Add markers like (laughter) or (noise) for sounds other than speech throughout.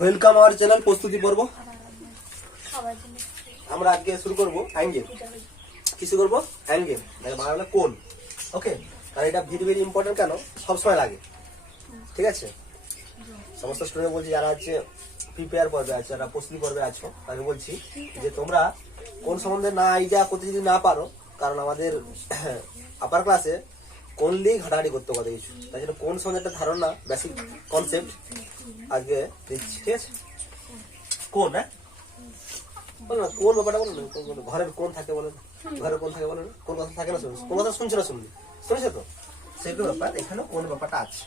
Welcome our channel প্রস্তুতি পর্ব। আমরা আজকে শুরু করব অ্যাঙ্গেল কিছু করব? অ্যাঙ্গেল মানে কোন? ওকে আর এটা ভেরি ভেরি ইম্পর্টেন্ট কেন? সবসময় লাগে। ঠিক আছে? সমস্ত স্টুডেন্ট বলছি, যারা হচ্ছে প্রিপেয়ার পর্বে আছে, যারা প্রস্তুতি পর্বে আছো তাকে বলছি যে তোমরা কোন সম্বন্ধে না আইডিয়া করতে যদি না পারো, কারণ আমাদের আপার ক্লাসে কোন নিয়ে ঘাটাঘাটি করতে কথা কিছু তাই জন্য কোন একটা ধারণা বেসিক কনসেপ্ট আজকে দিচ্ছি, ঠিক আছে? কোন হ্যাঁ? না, কোন ব্যাপারটা বলো না ঘরের কোন থাকে বলো না, ঘরের কোন থাকে বলো না, কোন কথা থাকে না শুনছি, কোন কথা শুনছো না শুনলি, শুনেছো তো? সেগুলো ব্যাপার, এখানে কোন ব্যাপারটা আছে?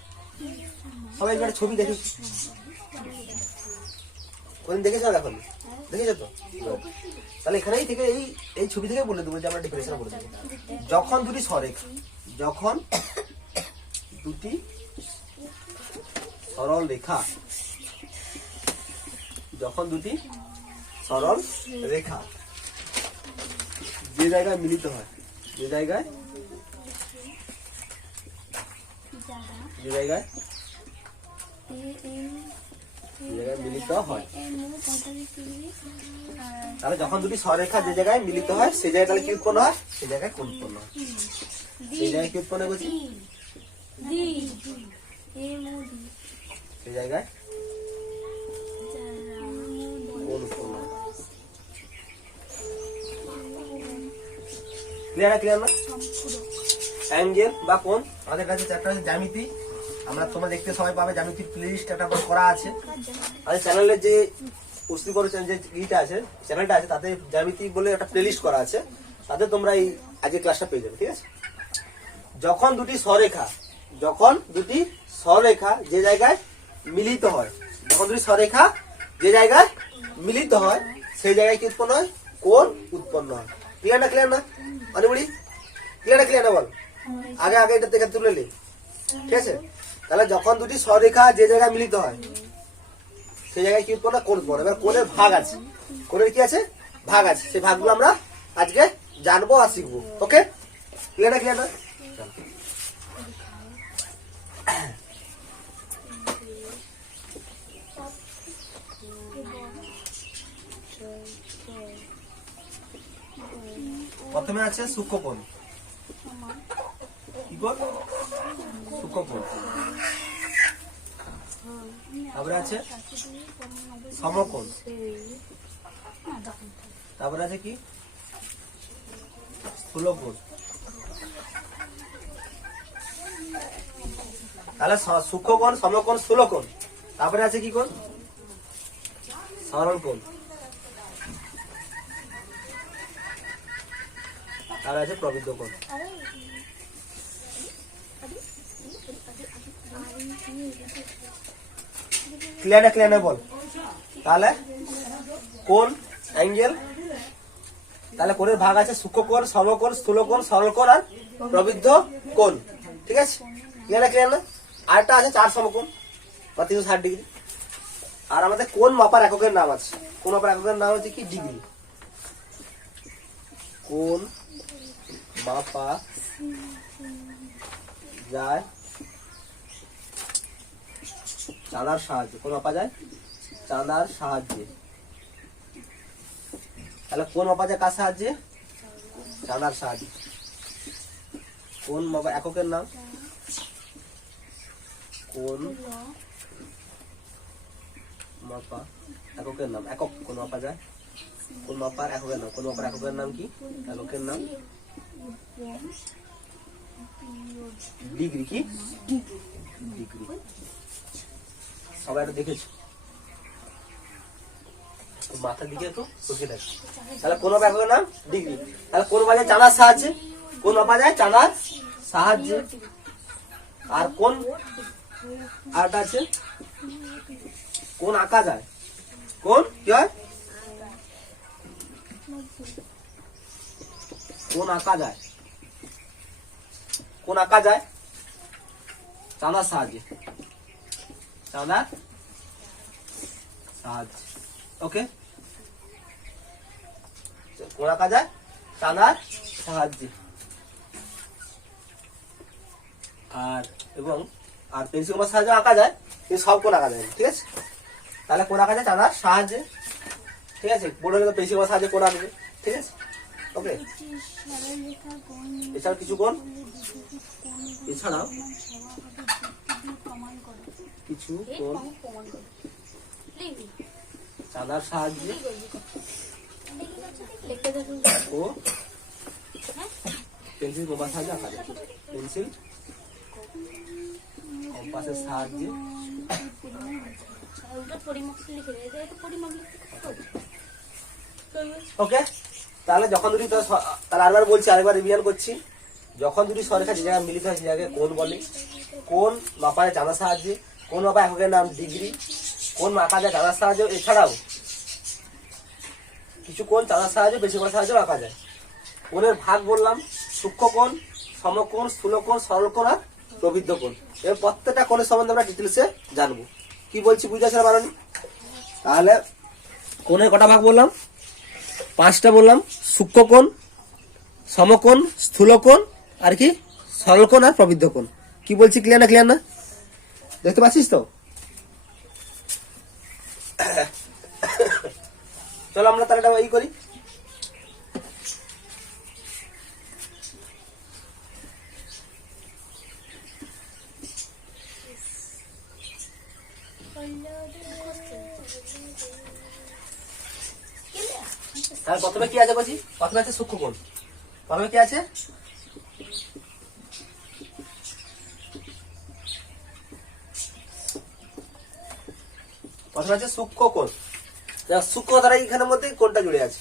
সবাই একবার ছবি দেখে কোনদিন দেখেছ না এখন? দেখেছ তো? তাহলে এখানেই থেকে এই এই ছবি থেকে বলে দেবো যে আমরা বলে দেবো যখন দুটি সরেখা যখন দুটি সরল রেখা, যখন দুটি সরল রেখা যে জায়গায় মিলিত হয়, যে জায়গায় যে জায়গায় মিলিত হয়। তাহলে যখন দুটি সরেখা যে জায়গায় মিলিত হয় সেই জায়গায় তাহলে কি উৎপন্ন হয়? সেই জায়গায় কোন উৎপন্ন হয়। সেই জায়গায়? সেই জায়গায় ক্লিয়ার ক্লিয়ার না? অ্যাঙ্গেল বা কোন আমাদের কাছে চারটা আছে জ্যামিতি। আমরা তোমরা দেখতে সবাই পাবে জ্যামিতির প্লেলিস্ট একটা করে আছে। আমাদের যে করে যে ইটা আছে চ্যানেলটা আছে তাতে জ্যামিতি বলে একটা প্লেলিস্ট করা আছে। তাতে তোমরা এই আজকে ক্লাসটা পেয়ে যাবে ঠিক আছে? যখন দুটি সরেখা যখন দুটি সরেখা যে জায়গায় মিলিত হয়, যখন দুটি সরেখা যে জায়গায় মিলিত হয়, সেই জায়গায় কি উৎপন্ন হয়? কোন উৎপন্ন হয়। ক্লিয়ার না ক্লিয়ার না? অনেকগুলি ক্লিয়ার না ক্লিয়ার না বল? আগে আগে এটা থেকে তুলে নি। ঠিক আছে? তাহলে যখন দুটি সরেখা যে জায়গায় মিলিত হয়, সেই জায়গায় কি উৎপন্ন? কোন উৎপন্ন এবার কোণের ভাগ আছে। কোণের কি আছে? ভাগ আছে। সেই ভাগগুলো আমরা আজকে জানব আর শিখব। ওকে ক্লিয়ার না ক্লিয়ার না? চলো। প্রথমে আছে সূক্ষ্মকোণ কি কোণ সূক্ষ্মকোণ তারপরে আছে সমকোণ। তারপরে আছে কি? স্থূলকোণ। তাহলে সূক্ষ্মকোণ সমকোণ, স্থূলকোণ। তারপরে আছে কি কোণ? সরল কোণ তারপরে আছে প্রবৃদ্ধ কোণ ক্লিয়ার ক্লিয়ার বল? তাহলে কোন অ্যাঙ্গেল তাহলে কোণের ভাগ আছে সূক্ষ্মকোণ সমকোণ, স্থূলকোণ, সরলকোণ আর প্রবৃদ্ধ কোণ ঠিক আছে? ক্লিয়ার ক্লিয়ার না? আরেকটা আছে চার সমকোণ বা তিনশো ষাট ডিগ্রি। আর আমাদের কোন মাপার এককের নাম আছে? কোন মাপার এককের নাম হচ্ছে কি? ডিগ্রি। কোন মাপা যায়? চাঁদার সাহায্যে। কোন মাপা যায়? চাঁদার সাহায্যে। তাহলে কোন মাপা যায় কার সাহায্যে? চাঁদার সাহায্যে। কোন মাপা এককের নাম? কোন মাপা? এককের নাম, একক, কোন মাপা যায়? কোন মাপার এককের নাম, কোন মাপার এককের নাম কি? এককের নাম? ডিগ্রি কি? ডিগ্রি। সবাই এটা দেখেছ? মাথার দিকে একটু চোখে দেখ তাহলে কোন নাম? ডিগ্রি। তাহলে কোন সাহায্যে? কোন সাহায্যে। আর কোন আরটা আছে? কোন আঁকা যায় কোন? কি হয়? কোন আঁকা যায় কোন আঁকা যায় চাঁদার সাহায্যে। চাঁদার সাহায্যে। ওকে? কোন আঁকা যায় চাঁদার সাহায্যে। আর এবং আর পেন্সিল কম্পাস সাহায্যে আঁকা যায় কিন্তু সব কোন আঁকা যায় ঠিক আছে? তাহলে কোন আঁকা যায় চাঁদার সাহায্যে ঠিক আছে? বোর্ড হলে পেন্সিল কম্পাস সাহায্যে কোন আঁকবে ঠিক আছে? ওকে এছাড়াও কিছু কোন এছাড়াও কিছু কোন চাঁদার সাহায্যে ও পেন্সিল কম্পাস সাহায্যে আঁকা যায় পেন্সিল কম্পাসের সাহায্যে ওকে? তাহলে যখন দুটি তাহলে আরেকবার বলছি, আরেকবার রিভিশন করছি। যখন দুটি সরেখা যে জায়গায় মিলিত হয় সে জায়গায় কোন বলে? কোন মাপায় জানার সাহায্যে? কোন মাপা এককের নাম ডিগ্রি? কোন মাপা যায় জানার সাহায্যে? এছাড়াও কিছু কোন চাঁদার সাহায্যে, বেশি কোন সাহায্যে আঁকা যায়? কোণের ভাগ বললাম? সূক্ষ্ম কোণ, সমকোণ, স্থূলকোণ সরল কোণ আর প্রবৃদ্ধ কোণ। এবার প্রত্যেকটা কোণের সম্বন্ধে আমরা ডিটেলসে জানব। কি বলছি বুঝে আসলে বারণি তাহলে কোণের কটা ভাগ বললাম? পাঁচটা বললাম। সূক্ষ্মকোণ সমকোণ স্থূলকোণ আর কি? সরলকোণ আর প্রবৃদ্ধ কোণ। কি বলছি ক্লিয়ার না ক্লিয়ার না? দেখতে পাচ্ছিস তো? চলো আমরা তাহলে এটা ই করি। তাহলে প্রথমে কি আছে বলছি? প্রথমে আছে সূক্ষ্মকোণ। প্রথমে কি আছে? প্রথমে আছে সূক্ষ্মকোণ। যারা সূক্ষ্ম দ্বারা এখানের মধ্যে কোনটা জুড়ে আছে।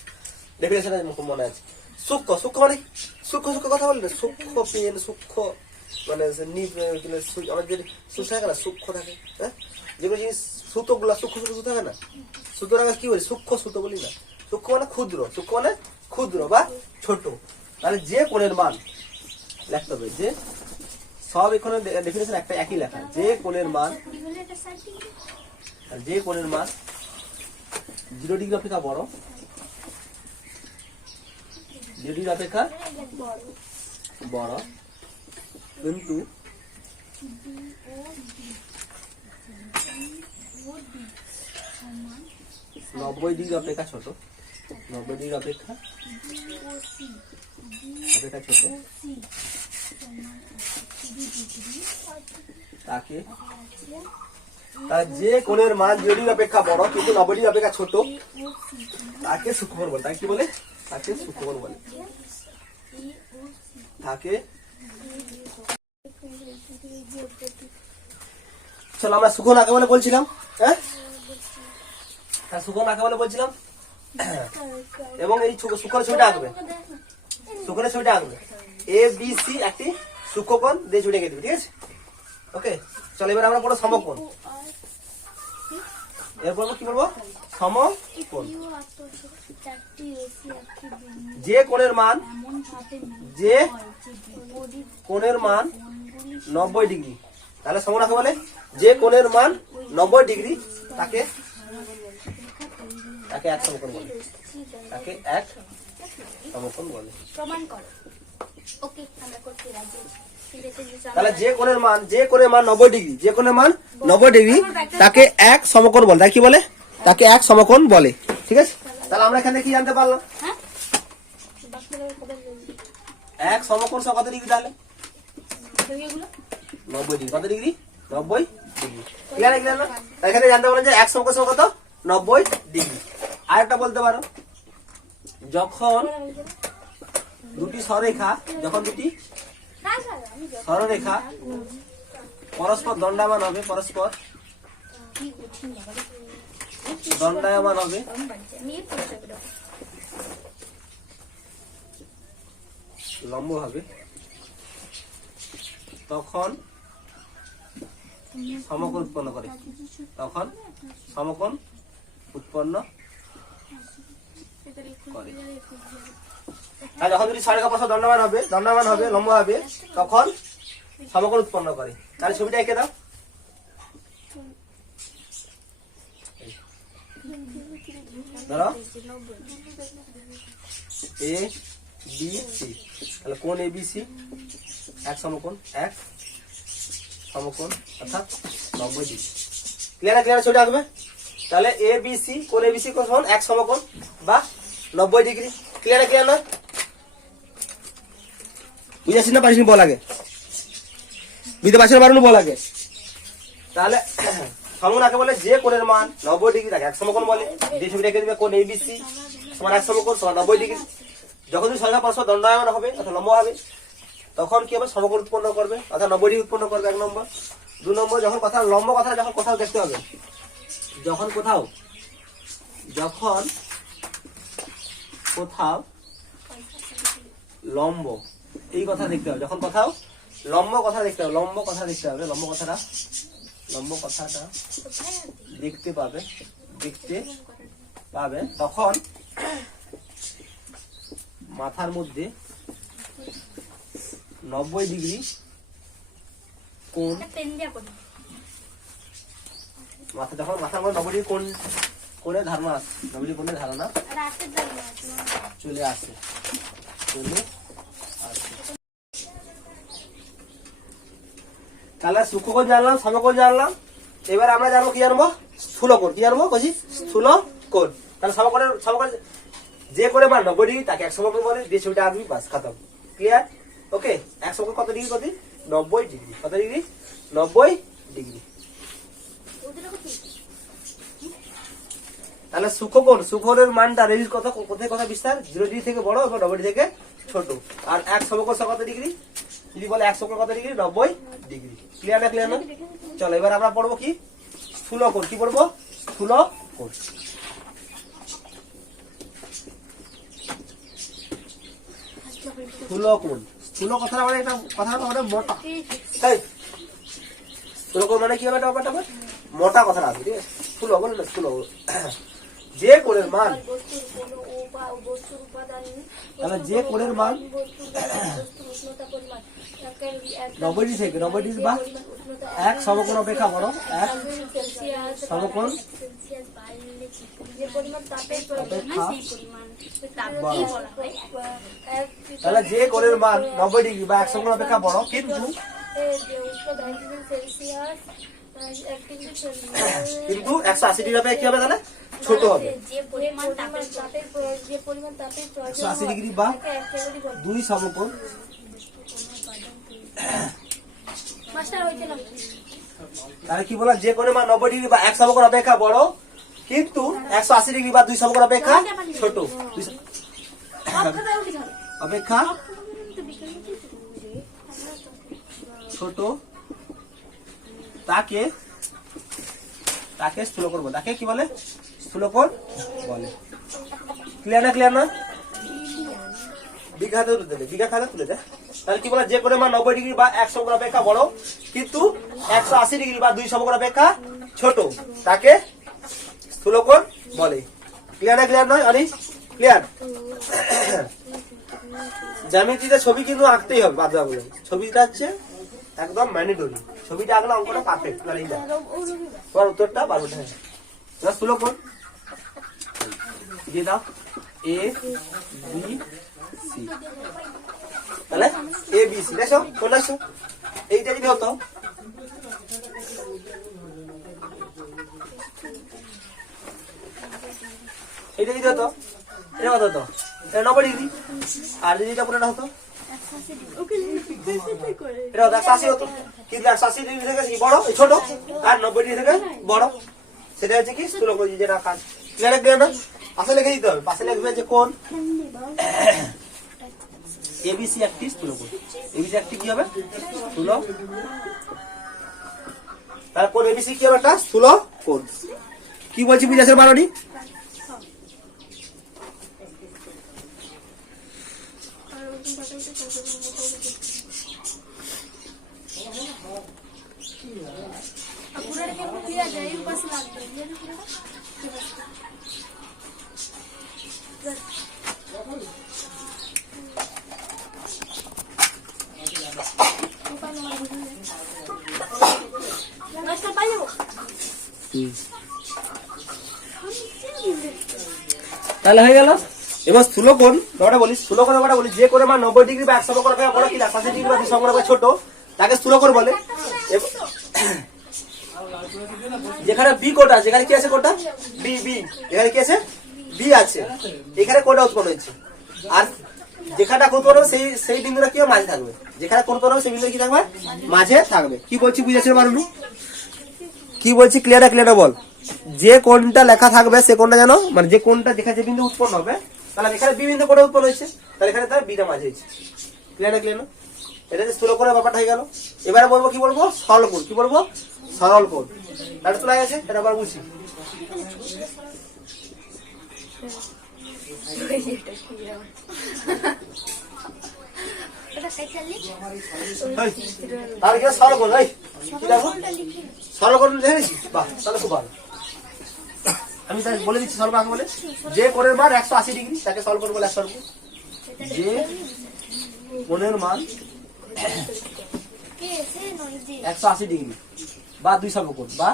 ডেফিনেশন মনে আছে। সূক্ষ্ম সূক্ষ্ম মানে সূক্ষ্ম সূক্ষ্ম কথা বলি না সূক্ষ্ম পেন সূক্ষ্ম মানে মানে আমাদের সুতো থাকে না, সূক্ষ্ম থাকে হ্যাঁ? যেগুলো জিনিস সুতোগুলা সূক্ষ্ম সূক্ষ্ম সুতো থাকে না? সুতোর কি বলি? সূক্ষ্ম, সুতো বলি না। সূক্ষ্ম মানে ক্ষুদ্র সূক্ষ্ম মানে ক্ষুদ্র বা ছোট। তাহলে যে কোণের মান লিখতে হবে, যে সব এখানে ডেফিনেশন একটা একই লেখা। যে কোণের মান যে কোণের মান জিরো ডিগ্রি অপেক্ষা বড়। জিরো ডিগ্রি অপেক্ষা বড়। কিন্তু নব্বই ডিগ্রি অপেক্ষা ছোট। নব্বই অপেক্ষা? অপেক্ষা ছোট? তাকে তার যে কোণের মান ডিগ্রি অপেক্ষা বড়, কিন্তু ডিগ্রি অপেক্ষা ছোট। তাকে সুখবর বলে। তাকে কি বলে? তাকে সুখবর বলে। তাকে? চলো আমরা সুখন আঁকা বলে বলছিলাম? হ্যাঁ? হ্যাঁ সুখন আঁকা বলে বলছিলাম? (coughs) এবং এই শুকনো ছবিটা আঁকবে। সুখনের ছবিটা আঁকবে। এ বি সি একটি সুখকোণ দিয়ে ছুটে গেছে ঠিক আছে? ওকে চলো এবার আমরা পড়ো সমকোণ। এরপর কি বলব সমকোণ। যে কোণের মান, যে কোণের মান নব্বই ডিগ্রি। তাহলে আঁকা বলে যে কোণের মান নব্বই ডিগ্রি, তাকে তাকে এক সমকোণ বলে। তাকে এক সমকোণ বলে। প্রমাণ করো। ওকে আমরা করতে রাজি। আছি। ঠিক আছে তাহলে যে কোণের মান যে কোণের মান নব্বই ডিগ্রি যে কোণের মান নব্বই ডিগ্রি তাকে এক সমকোণ বলে। তাই কি বলে? তাকে এক সমকোণ বলে। ঠিক আছে? তাহলে আমরা এখানে কি জানতে পারলাম? হ্যাঁ? এক সমকোণ কত ডিগ্রি তাহলে? নব্বই ডিগ্রি। কত ডিগ্রি? নব্বই ডিগ্রি। না তাই এখানে জানতে পারলাম যে এক সমকোণ কত? নব্বই ডিগ্রি। আরেকটা বলতে পারো, যখন দুটি সরেখা যখন দুটি সরলরেখা পরস্পর দণ্ডায়মান হবে, পরস্পর দণ্ডায়মান হবে। লম্ব হবে। তখন সমকোণ উৎপন্ন করে। তখন সমকোণ উৎপন্ন করে। আর যখন যদি সরেখা পরস্পর দণ্ডায়মান হবে দণ্ডায়মান হবে লম্ব হবে তখন সমকোণ উৎপন্ন করে। তাহলে ছবিটা এঁকে দাও। ধরো। A B C. তাহলে কোন এ বি সি? এক সমকোণ এক সমকোণ অর্থাৎ নব্বই ডিগ্রি। ক্লিয়ার ক্লিয়ার ছবি আঁকবে? তাহলে এ বি সি কোন এ বি সি কোন এক সমকোণ বা নব্বই ডিগ্রি। ক্লিয়ার ক্লিয়ার নয় বুঝেছিস না পারিস বল আগে। বুঝতে পারছি না পারুন বল তাহলে (clears throat) আগে বলে? যে কোণের মান নব্বই ডিগ্রি থাকে এক সমকোণ বলে। যে ছবি রেখে দিবে? কোণ এবিসি সমান এক সমকোণ, সমান নব্বই ডিগ্রি। যখন তুমি সংখ্যা পরস্পর দণ্ডায়মান হবে, অর্থাৎ লম্ব হবে, তখন কি হবে? সমকোণ উৎপন্ন করবে, অর্থাৎ নব্বই ডিগ্রি উৎপন্ন করবে, এক নম্বর। দু নম্বর, যখন কথা, লম্ব কথা যখন কোথাও দেখতে হবে যখন কোথাও যখন কোথাও লম্ব, এই কথা দেখতে হবে, যখন কোথাও লম্ব কথা দেখতে হবে, লম্ব কথা দেখতে হবে, লম্ব কথাটা লম্ব কথাটা দেখতে পাবে দেখতে পাবে, তখন মাথার মধ্যে নব্বই ডিগ্রি করি মাথা যখন মধ্যে নব্বই ডিগ্রি কোণ কোণের ধারণা নব্বই ডিগ্রি কোণের ধারণা? আছে চলে আসে। চলে আসে। তাহলে সূক্ষ্মকোণ জানলাম সমকোণ জানলাম। এবার আমরা জানব কি জানব? স্থূলকোণ। কি জানব বলছি স্থূলকোণ। তাহলে সমকোণের সমকোণ যে করে মান নব্বই ডিগ্রি তাকে এক সমকোণ বলে দিয়ে ছবিটা আঁকবি বাস খতম। ক্লিয়ার ওকে একশো কত ডিগ্রি কত নব্বই ডিগ্রি। কত ডিগ্রি? নব্বই ডিগ্রি। তাহলে সুখকোণ সুখকোণের মানটা রেঞ্জ কত কোথায় কত বিস্তার? জিরো ডিগ্রি থেকে বড় এবং নব্বই থেকে ছোট। আর এক সমকোণ কত ডিগ্রি? যদি বলে এক সমকোণ কত ডিগ্রি? নব্বই ডিগ্রি। ক্লিয়ার না ক্লিয়ার না? চলো, এবার আমরা পড়ব কি? স্থূলকোণ কি পড়ব? স্থূলকোণ স্থূলকোণ স্থূল কথা মানে এটা কথা মানে মোটা। তাই? স্থূলকোণ মানে কি হবে ব্যাপারটা? মোটা কথা আছে ঠিক আছে স্থূল বলে না স্থূল (coughs) যে কোণের মান তাহলে যে কোণের মান (coughs) নব্বই ডিগ্রি থেকে নব্বই ডিগ্রি বা এক সমকোণ অপেক্ষা বড় এক সমকোণ তাহলে যে কোণের মান নব্বই ডিগ্রি বা এক সমকোণ অপেক্ষা বড় কিন্তু কিন্তু একশো আশি ডিগ্রি অপেক্ষা কি হবে তাহলে? ছোট হবে। 180 হয়, ডিগ্রি বা। দুই সমকোণ। তাহলে কি বললাম? যে কোনো মান নব্বই ডিগ্রি বা এক সমকোণ অপেক্ষা বড় কিন্তু একশো আশি ডিগ্রি বা দুই সমকোণ অপেক্ষা ছোট। অপেক্ষা ছোট। তাকে তাকে স্থূলকোণ বলে তাকে কি বলে? স্থূলকোণ বলে। ক্লিয়ার না ক্লিয়ার না? বিঘা তুলে দেবে, বিঘা খাতা তুলে দে। তাহলে কি বলে? যে কোনো মান নব্বই ডিগ্রি বা একশো কোণ অপেক্ষা বড়, কিন্তু একশো আশি ডিগ্রি বা দুই সমকোণ অপেক্ষা ছোট, তাকে স্থূলকোণ বলে। ক্লিয়ার না ক্লিয়ার নয় অনি ক্লিয়ার (coughs) জ্যামিতিতে ছবি কিন্তু আঁকতেই হবে, বাদ বলে। ছবিটা হচ্ছে একদম ম্যান্ডেটরি ছবিটা আঁকলে অঙ্কটা পারফেক্ট মানে এইটা তোমার উত্তরটা পারব হ্যাঁ এবার স্থূলকোণ দিয়ে দাও। এ বি সি তাহলে এ বি সি দেখো কোনটা আসো এইটা যদি হতো। এইটা যদি হতো, এটা কত হতো? এটা নব্বই ডিগ্রি। আর যদি এটা পুরোটা হতো? কোন? একটি কি হবে? স্থূল। তার কোন এবিসি কি হবে একটা? স্থূল কোণ। কি বলছি বিদেশের বারণী পুরোটা কেমন ক্লিয়ার যায় এই পাশে লাগবে যেন পুরোটা নমস্কার পাই যাব তাহলে হয়ে গেল। এবার স্থূলকোণ ব্যাপারটা বলি স্থূলকোণ ব্যাপারটা বলি যে করে আমার নব্বই ডিগ্রি বা একশো অপেক্ষা বড় কি একশো ডিগ্রি বা দুশো কোণ ছোট। তাকে স্থূলকোণ বলে? যেখানে বি কোড আছে, এখানে কি আছে কোডটা বি বি এখানে কি আছে? বি আছে। এখানে কোডটা উৎপন্ন হচ্ছে আর যেখানটা কোড করব সেই সেই বিন্দুটা কি? মাঝে থাকবে। যেখানে কোড করব সেই বিন্দু কি থাকবে? মাঝে থাকবে। কি বলছি বুঝেছে মানুষ কি বলছি? ক্লিয়ার ক্লিয়ার বল। যে কোনটা লেখা থাকবে, সে কোনটা জানো? মানে যে কোনটা যেখানে যে বিন্দু উৎপন্ন হবে, তাহলে এখানে বি বিন্দু কোনটা উৎপন্ন হয়েছে। তাহলে এখানে তার বিটা মাঝে হয়েছে। ক্লিয়ার ক্লিয়ার এটা যে স্থূল করে ব্যাপারটা হয়ে গেল। এবারে বলব, কি বলব? সরল কোণ। কি বলব? সরল কোণ। গেছে এটা খুব ভালো। আমি তাই বলে দিচ্ছি সরল আগে বলে। যে কোণের মান একশো আশি ডিগ্রি, তাকে সরল করব বলে একশো যে কোণের মান একশো আশি ডিগ্রি। বা দুই সমকোণ বা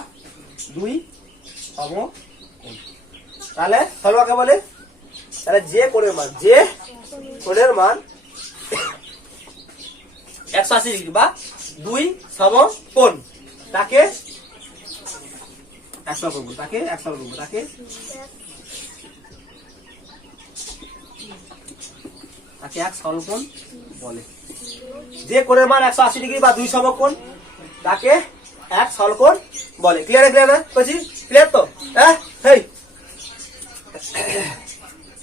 দুই সমকোণ তাহলে সর্বাকে বলে? তাহলে যে কোণের মান, যে কোণের মান একশো আশি ডিগ্রি বা দুই সমকোণ তাকে একশো করব তাকে একশো করব তাকে তাকে এক সরলকোণ বলে। যে কোণের মান একশো আশি ডিগ্রি বা দুই সমকোণ তাকে এক সরলকোণ বলে। ক্লিয়ার ক্লিয়ার না বলছি ক্লিয়ার তো? হ্যাঁ? হেই।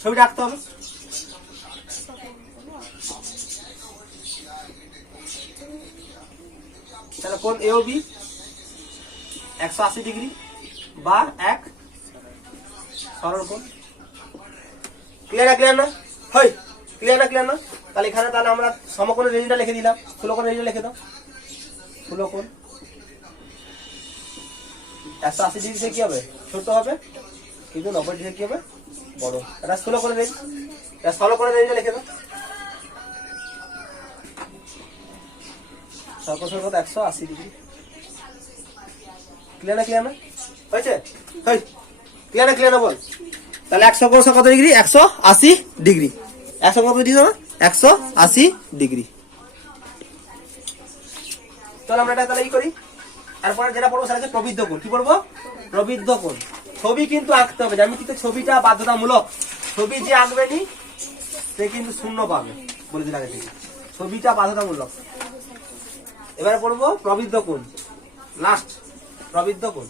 ছবিটা আঁকতে হবে। তাহলে কোন এ ও বি একশো আশি ডিগ্রি বা এক। সরল কোণ ক্লিয়ার না ক্লিয়ার না? হয় ক্লিয়ার না ক্লিয়ার না? তাহলে এখানে তাহলে আমরা সমকোণের রেঞ্জটা লিখে দিলাম। ষোলকোণের রেঞ্জটা লিখে দাও। ষোলকোণ একশো আশি ডিগ্রি থেকে কি হবে? ছোট হবে। কিন্তু নব্বই ডিগ্রি কি হবে? বড়। এটা ষোলো করে রেঞ্জ এটা ষোলো করে রেঞ্জটা লিখে দাও। সর্বশেষ কত একশো আশি ডিগ্রি। ক্লিয়ার না ক্লিয়ার না? হয়েছে? ক্লিয়ার ক্লিয়ার বল? তাহলে একশো কোণ কত ডিগ্রি? একশো আশি ডিগ্রি। একশো কত ডিগ্রি একশো আশি ডিগ্রি। তাহলে আমরা এটা তাহলে ই করি? তারপরে যেটা পড়ব সেটা হচ্ছে প্রবৃদ্ধ কোণ। কি পড়ব? প্রবৃদ্ধ কোণ। ছবি কিন্তু আঁকতে হবে জ্যামিতিতে ছবিটা বাধ্যতামূলক। ছবি যে আঁকবে নি, সে কিন্তু শূন্য পাবে বলে আগে থেকে ছবিটা বাধ্যতামূলক। এবারে পড়ব প্রবৃদ্ধ কোণ। লাস্ট প্রবৃদ্ধ কোণ।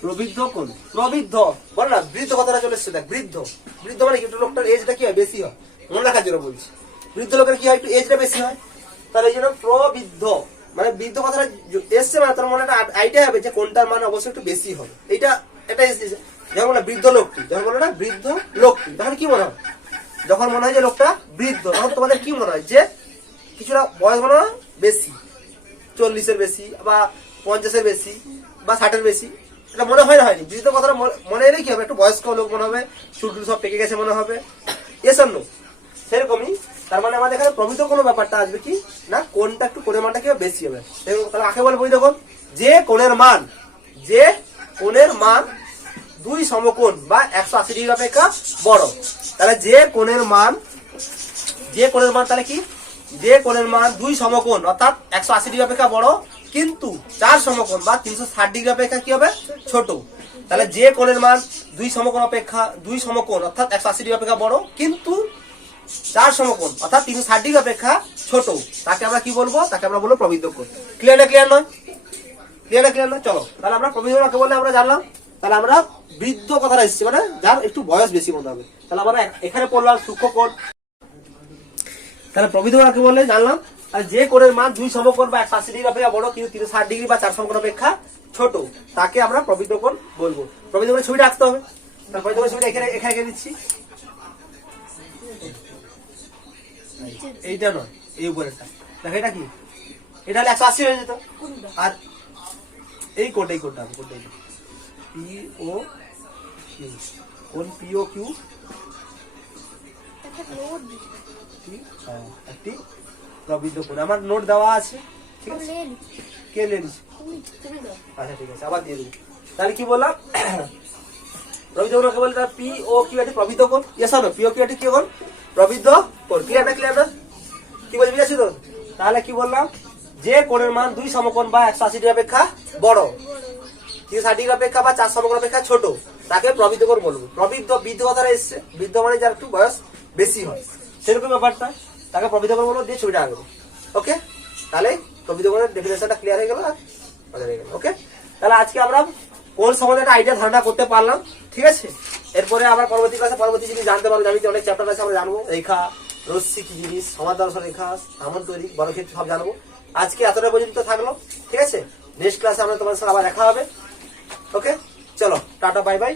প্রবৃদ্ধ কোণ। প্রবৃদ্ধ, বল না, বৃদ্ধ কথাটা চলে এসছে, দেখ, বৃদ্ধ। বৃদ্ধ মানে কি? একটু লোকটার এজটা কি হয়? বেশি হয়। মনে রাখার জন্য বলছি। বৃদ্ধ লোকের কি হয়? একটু এজটা বেশি হয়। তাহলে এই জন্য প্রবৃদ্ধ মানে বৃদ্ধ কথাটা এসছে মানে তার মনে একটা আইডিয়া হবে যে কোনটার মান অবশ্যই একটু বেশি হবে। এটা এটা এসেছে যখন বলে বৃদ্ধ লোকটি, যখন বলে না বৃদ্ধ লোকটি তখন কি মনে হয়? যখন মনে হয় যে লোকটা বৃদ্ধ, তখন তোমাদের কি মনে হয়? যে কিছুটা বয়স মনে হয় বেশি, চল্লিশের বেশি বা পঞ্চাশের বেশি বা ষাটের বেশি, এটা মনে হয় না, হয়নি। বৃদ্ধ কথাটা মনে- এলে কি হবে? একটু বয়স্ক লোক মনে হবে চুল সব পেকে গেছে মনে হবে। এসব নো সেরকমই তার মানে আমাদের এখানে প্রমিত কোনো ব্যাপারটা আসবে কি? না, কোনটা একটু কোণের মানটা কি বেশি হবে? তাহলে আগে বলে বই দেখুন যে কোণের মান, যে কোণের মান দুই সমকোণ বা একশো আশি ডিগ্রি অপেক্ষা বড়। তাহলে যে কোণের মান, যে কোণের মান তাহলে কি? যে কোণের মান দুই সমকোণ, অর্থাৎ একশো আশি ডিগ্রি অপেক্ষা বড়, কিন্তু চার সমকোণ বা তিনশো ষাট ডিগ্রি অপেক্ষা কি হবে? ছোট। তাহলে যে কোণের মান দুই সমকোণ অপেক্ষা, দুই সমকোণ, অর্থাৎ একশো আশি ডিগ্রি অপেক্ষা বড়, কিন্তু চার সমকোণ, অর্থাৎ তিনশো ষাট ডিগ্রি অপেক্ষা ছোট। তাকে আমরা কি বলব? তাকে আমরা বলব প্রবৃদ্ধ কোণ। ক্লিয়ার না ক্লিয়ার নয়? ক্লিয়ার না ক্লিয়ার নয়? চলো, তাহলে আমরা প্রবৃদ্ধ কাকে বললে আমরা জানলাম? তাহলে আমরা বৃদ্ধ কথাটা এসেছি মানে যার একটু বয়স বেশি মনে হবে। তাহলে আমরা এখানে পড়লাম সূক্ষ্ম কোণ। তাহলে প্রবৃদ্ধ কাকে বললে জানলাম? আর যে কোণের মান দুই সমকোণ বা একশো আশি ডিগ্রি অপেক্ষা বড়, কিন্তু তিনশো ষাট ডিগ্রি বা চার সমকোণ অপেক্ষা ছোট, তাকে আমরা প্রবৃদ্ধ কোণ বলব। প্রবৃদ্ধ কোণের ছবিটা আঁকতে হবে। প্রবৃদ্ধ কোণের ছবিটা এখানে এখানে দিচ্ছি। এইটা নয় এই উপরেরটা। দেখো এটা কি? এটা হলে একশো আশি হয়ে যেত। আর এই কোড এই কোডটা কোডটা পি ও কিউ কোন পি ও কিউ একটা আমার নোট দেওয়া আছে ঠিক আছে? কে তুমি আচ্ছা ঠিক আছে আবার দিয়ে দেবো। তাহলে কি বললাম? (clears throat) কোণকে বলে? তার পি ও কিউ একটি প্রবৃদ্ধ কোণ ইয়েস না পি ও কিউ একটি কি কোণ প্রবৃদ্ধ কোণ ক্লিয়ার কি বলছি বুঝেছি তো তাহলে কি বললাম? যে কোণের মান দুই সমকোণ বা একশো আশি অপেক্ষা বড়, তিনশো ষাট ডিগ্রি অপেক্ষা বা চার সমকোণ অপেক্ষা ছোট, তাকে প্রবৃদ্ধ করে বলব। প্রবৃদ্ধ বৃদ্ধ কথাটা এসছে। বৃদ্ধ মানে যার একটু বয়স বেশি হয়। সেরকম ব্যাপারটা, তাকে প্রবৃদ্ধ করে বলব দিয়ে ছবিটা আঁকবো। ওকে? তাহলে প্রবৃদ্ধ করে ডেফিনেশনটা ক্লিয়ার হয়ে গেল আর হয়ে গেল। ওকে? তাহলে আজকে আমরা কোন সম্বন্ধে একটা আইডিয়া ধারণা করতে পারলাম। ঠিক আছে? এরপরে আবার পরবর্তী ক্লাসে পরবর্তী জিনিস জানতে পারব জানিতে অনেক চ্যাপ্টার আছে, আমরা জানব। রেখা, রশ্মি কি জিনিস দর্শন রেখা, আমন তৈরি বর্গক্ষেত্র সব জানব। আজকে এতটা পর্যন্ত থাকল, ঠিক আছে? নেক্সট ক্লাসে আমরা তোমার সাথে আবার দেখা হবে। ওকে চলো, টাটা বাই বাই